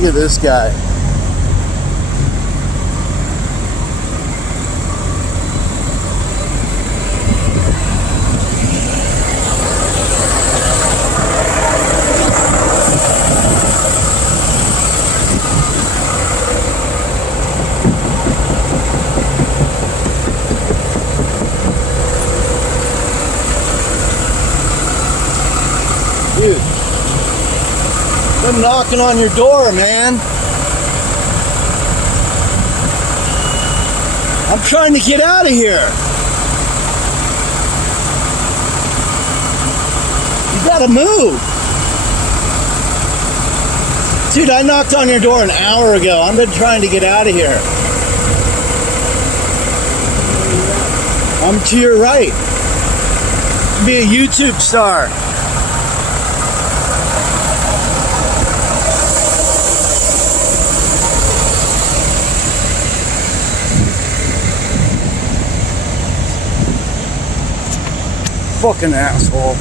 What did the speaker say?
Look at this guy. Dude, I'm knocking on your door, man. I'm trying to get out of here. You gotta move. Dude, I knocked on your door an hour ago. I've been trying to get out of here. I'm to your right. Be a YouTube star. Fucking asshole.